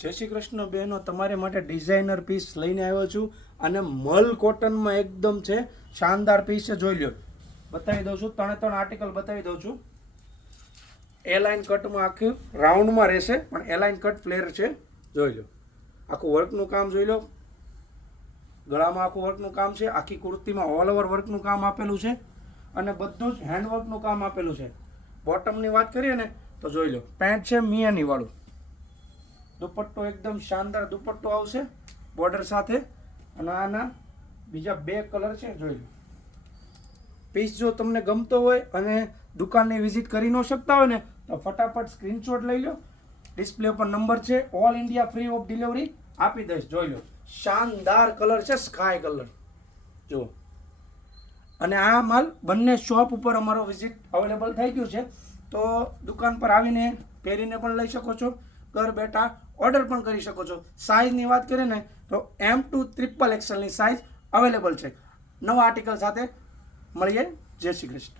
જય શ્રી કૃષ્ણ બહેનો, તમારી માટે ડિઝાઇનર પીસ લઈને આવ્યો છું અને મલ કોટનમાં એકદમ છે, શાનદાર પીસ છે. જોઈ લો, બતાવી દઉં છું, ત્રણે આર્ટિકલ બતાવી દઉં છું. એ લાઇન કટમાં આખું રાઉન્ડમાં રહેશે, પણ એ લાઇન કટ ફ્લેર છે. જોઈ લો, આખું વર્કનું કામ જોઈ લો, ગળામાં આખું વર્કનું કામ છે, આખી કુર્તીમાં ઓલ ઓવર વર્કનું કામ આપેલું છે અને બધું જ હેન્ડવર્કનું કામ આપેલું છે. બોટમની વાત કરીએ ને તો જોઈ લો, પેન્ટ છે મિયાની વાળું, દુપટ્ટો એકદમ શાનદાર દુપટ્ટો આવશે બોર્ડર સાથે, અને આના બીજા 2 કલર છે. જોઈ લો, પીસ જો તમને ગમતો હોય અને દુકાનની વિઝિટ કરી ન શકતા હોય ને તો ફટાફટ સ્ક્રીનશોટ લઈ લો. ડિસ્પ્લે ઉપર નંબર છે, all India free of delivery આપી દઈશ. જોઈ લો, શાનદાર કલર છે, સ્કાય કલર જુઓ. અને આ માલ બંને શોપ ઉપર અમારો વિઝિટ અવેલેબલ થઈ ગયું છે, તો દુકાન પર આવીને પહેરીને પણ લઈ શકો છો, ઘર બેઠા ઓર્ડર પણ કરી શકો છો. સાઇઝની વાત કરીએ ને તો M2 XXXLની સાઇઝ અવેલેબલ છે. નવા આર્ટિકલ સાથે મળીએ. જય શ્રી કૃષ્ણ.